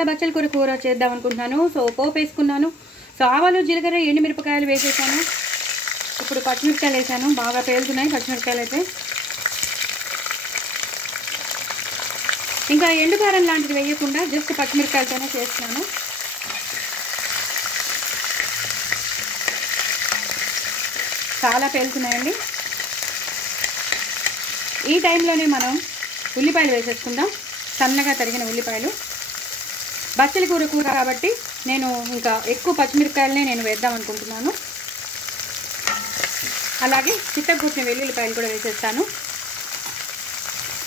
ఇవాళ బచ్చల కూర కూర చేద్దాం అనుకుంటున్నాను. సో పోపు వేసుకున్నాను. సో ఆవాలు జీలకర్ర ఎండుమిరపకాయలు వేసేసాను. ఇప్పుడు పచ్చిమిరపకాయలు వేసాను. బాగా పేలుతున్నాయి పచ్చిమిరపకాయలు అయితే. ఇంకా ఎండుకారం లాంటిది వేయకుండా జస్ట్ పచ్చిమిరపకాయలతోనే చేస్తున్నాను. చాలా పేలుతున్నాయండి. ఈ టైంలోనే మనం ఉల్లిపాయలు వేసేసుకుందాం. సన్నగా తరిగిన ఉల్లిపాయలు. బచ్చల కూర కాబట్టి నేను ఇంకా ఎక్కువ పచ్చిమిరపకాయలనే నేను వేద్దాం అనుకుంటున్నాను. అలాగే చిత్తగొట్టిన వెల్లుల్లిపాయలు కూడా వేసేస్తాను.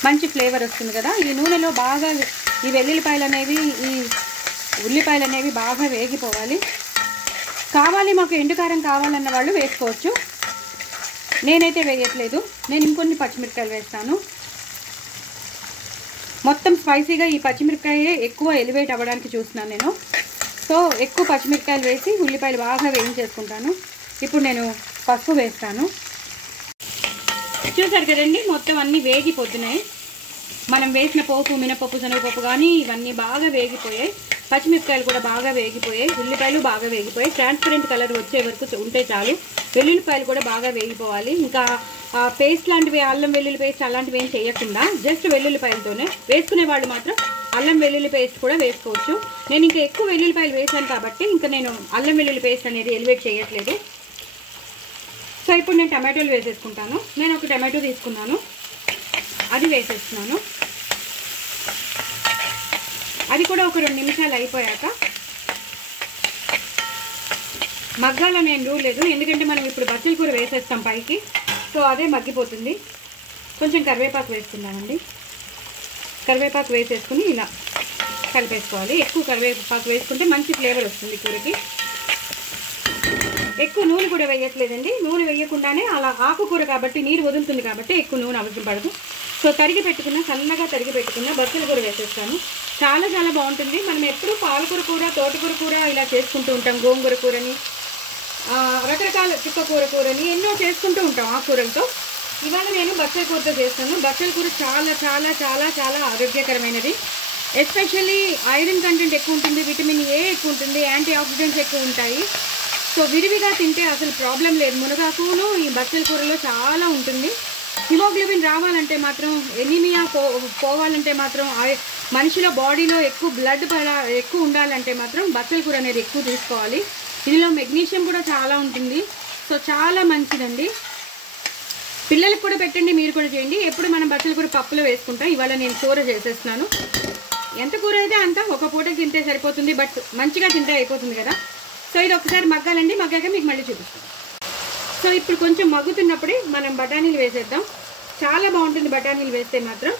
మంచి ఫ్లేవర్ వస్తుంది కదా. ఈ నూనెలో బాగా ఈ వెల్లుల్లిపాయలు అనేవి ఈ ఉల్లిపాయలు అనేవి బాగా వేగిపోవాలి. కావాలి మాకు ఎండుకారం కావాలన్న వాళ్ళు వేసుకోవచ్చు. నేనైతే వేయట్లేదు. నేను ఇంకొన్ని పచ్చిమిరపకాయలు వేస్తాను. మొత్తం స్పైసీగా ఈ పచ్చిమిరపకాయ ఎక్కువ ఎలివేట్ అవ్వడానికి చూస్తున్నాను నేను. సో ఎక్కువ పచ్చిమిరపకాయలు వేసి ఉల్లిపాయలు బాగా వేయించేసుకుంటాను. ఇప్పుడు నేను పసుపు వేస్తాను. చూసారు కదండి, మొత్తం అన్నీ వేగిపోతున్నాయి. మనం వేసిన పోపు, మినపప్పు, శనగపప్పు కానీ ఇవన్నీ బాగా వేగిపోయాయి. పచ్చిమిరపకాయలు కూడా బాగా వేగిపోయాయి. ఉల్లిపాయలు బాగా వేగిపోయాయి. ట్రాన్స్పరెంట్ కలర్ వచ్చే వరకు ఉంటే చాలు. వెల్లుల్లిపాయలు కూడా బాగా వేగిపోవాలి. ఇంకా పేస్ట్ లాంటివి, అల్లం వెల్లుల్లి పేస్ట్ అలాంటివి ఏం చేయకుండా జస్ట్ వెల్లుల్లిపాయలతోనే. వేసుకునే వాళ్ళు మాత్రం అల్లం వెల్లుల్లి పేస్ట్ కూడా వేసుకోవచ్చు. నేను ఇంకా ఎక్కువ వెల్లుల్లిపాయలు వేసాను కాబట్టి ఇంకా నేను అల్లం వెల్లుల్లి పేస్ట్ అనేది ఎలివేట్ చేయట్లేదు. సో ఇప్పుడు నేను టమాటోలు వేసేసుకుంటాను. నేను ఒక టమాటో తీసుకున్నాను, అది వేసేస్తున్నాను. అది కూడా ఒక 2 నిమిషాలు అయిపోయాక మగ్గాలని నేను రూల్ లేదు, ఎందుకంటే మనం ఇప్పుడు బచ్చల కూర వేసేస్తాం పైకి. సో అదే మగ్గిపోతుంది. కొంచెం కరివేపాకు వేస్తున్నానండి. కరివేపాకు వేసేసుకుని ఇలా కలిపేసుకోవాలి. ఎక్కువ కరివేపాకు వేసుకుంటే మంచి ఫ్లేవర్ వస్తుంది కూరకి. ఎక్కువ నూనె కూడా వేయట్లేదండి. నూనె వేయకుండానే అలా ఆకుకూర కాబట్టి నీరు వదులుతుంది కాబట్టి ఎక్కువ నూనె అవసరం పడదు. సో సన్నగా తరిగి పెట్టుకున్న బచ్చల కూర వేసేస్తాను. చాలా చాలా బాగుంటుంది. మనం ఎప్పుడు పాలకూర కూర, తోటకూర కూర ఇలా చేసుకుంటూ ఉంటాం. గోంగూర కూరని, రకరకాల కూరని ఎన్నో చేసుకుంటూ ఉంటాం ఆ కూరలతో. ఇవాళ నేను బచ్చల కూరతో చేస్తాను. బచ్చల కూర చాలా చాలా చాలా చాలా ఆరోగ్యకరమైనది. ఎస్పెషల్లీ ఐరన్ కంటెంట్ ఎక్కువ ఉంటుంది, విటమిన్ ఏ ఎక్కువ ఉంటుంది, యాంటీ ఆక్సిడెంట్స్ ఎక్కువ ఉంటాయి. సో విడివిగా తింటే అసలు ప్రాబ్లం లేదు. మునగాకును ఈ బచ్చల కూరలో చాలా ఉంటుంది. హిమోగ్లోబిన్ రావాలంటే మాత్రం, ఎనీమియా పోవాలంటే మాత్రం, మనిషిలో బాడీలో ఎక్కువ బ్లడ్ ఎక్కువ ఉండాలంటే మాత్రం బచ్చల కూర అనేది ఎక్కువ తీసుకోవాలి. ఇందులో మెగ్నీషియం కూడా చాలా ఉంటుంది. సో చాలా మంచిదండి. పిల్లలకు కూడా పెట్టండి, మీరు కూడా చేయండి. ఎప్పుడు మనం బచ్చల కూర పప్పులో వేసుకుంటాం. ఇవాళ నేను కూర చేసేస్తున్నాను. ఎంత కూర అయితే అంత ఒక పూట తింటే సరిపోతుంది, బట్ మంచిగా తింటే అయిపోతుంది కదా. సో ఇది ఒకసారి మగ్గాలండి. మగ్గాక మీకు మళ్ళీ చూపిస్తాను. సో ఇప్పుడు కొంచెం మగ్గుతున్నప్పుడే మనం బఠానీలు వేసేద్దాం. చాలా బాగుంటుంది బఠానీలు వేస్తే మాత్రం.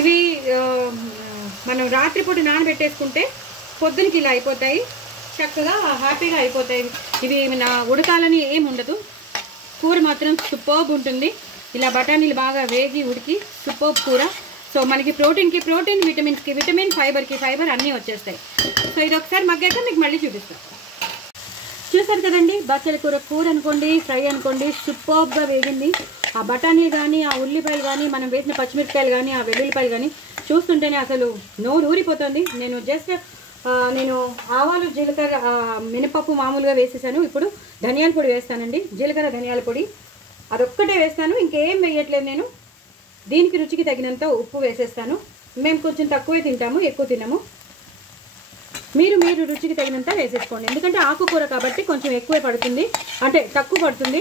ఇవి మనం రాత్రిపూట నానబెట్టేసుకుంటే పొద్దునకి ఇలా అయిపోతాయి. చక్కగా హ్యాపీగా అయిపోతాయి. ఇవి నా ఉడకాలని ఏమి ఉండదు. కూర మాత్రం సూపర్బ్ ఉంటుంది. ఇలా బఠానీలు బాగా వేగి ఉడికి సూపర్బ్ కూర. సో మనకి ప్రోటీన్కి ప్రోటీన్, విటమిన్స్కి విటమిన్, ఫైబర్కి ఫైబర్ అన్నీ వచ్చేస్తాయి. సో ఇది ఒకసారి మగ్గాక మీకు మళ్ళీ చూపిస్తాను. చూసారు కదండి, బచ్చల కూర అనుకోండి, ఫ్రై అనుకోండి, సూపర్బ్గా వేగింది. ఆ బఠానీలు కానీ, ఆ ఉల్లిపాయలు కానీ, మనం వేసిన పచ్చిమిరపకాయలు కానీ, ఆ వెల్లుల్లిపాయలు కానీ చూస్తుంటేనే అసలు నోరు ఊరిపోతుంది. నేను ఆవాలు, జీలకర్ర, మినపప్పు మామూలుగా వేసేసాను. ఇప్పుడు ధనియాల పొడి వేస్తానండి. జీలకర్ర, ధనియాల పొడి అదొక్కటే వేస్తాను, ఇంకేం వేయట్లేదు నేను. దీనికి రుచికి తగినంత ఉప్పు వేసేస్తాను. మేము కొంచెం తక్కువే తింటాము, ఎక్కువ తినము. మీరు రుచికి తగినంత వేసేసుకోండి. ఎందుకంటే ఆకుకూర కాబట్టి కొంచెం ఎక్కువే పడుతుంది, అంటే తక్కువ పడుతుంది.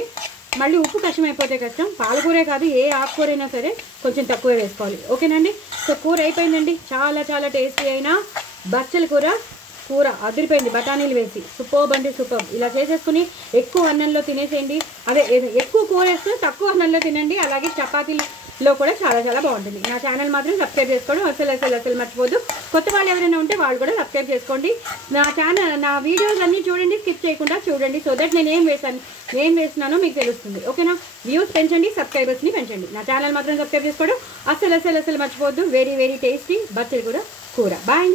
మళ్ళీ ఉప్పు కష్టమైపోతే కష్టం. పాలకూరే కాదు, ఏ ఆకుకూరైనా సరే కొంచెం తక్కువే వేసుకోవాలి. ఓకేనండి. సో కూర అయిపోయిందండి. చాలా చాలా టేస్టీ అయిన బచ్చల కూర అదిరిపోయింది బఠానీలు వేసి. సూపర్బ్ అంటే సూపర్బ్. ఇలా చేసేసుకుని ఎక్కువ అన్నంలో తినేసేయండి. అదే ఎక్కువ కూర వేస్తే తక్కువ అన్నంలో తినండి. అలాగే చపాతీలో కూడా చాలా చాలా బాగుంటుంది. నా ఛానల్ మాత్రం సబ్స్క్రైబ్ చేసుకోవడం అసలు మర్చిపోద్దు. కొత్త వాళ్ళు ఎవరైనా ఉంటే వాళ్ళు కూడా సబ్స్క్రైబ్ చేసుకోండి. నా వీడియోస్ అన్నీ చూడండి, స్కిప్ చేయకుండా చూడండి. సో దట్ నేను ఏం వేస్తున్నానో మీకు తెలుస్తుంది. ఓకేనా. వ్యూస్ పెంచండి, సబ్స్క్రైబర్స్ని పెంచండి. నా ఛానల్ మాత్రం సబ్స్క్రైబ్ చేసుకోవడం అసలు మర్చిపోద్దు. వెరీ వెరీ టేస్టీ బచ్చల కూర. బాయ్.